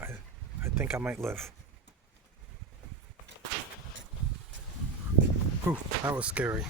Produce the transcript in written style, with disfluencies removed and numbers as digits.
I think I might live. Whew, that was scary.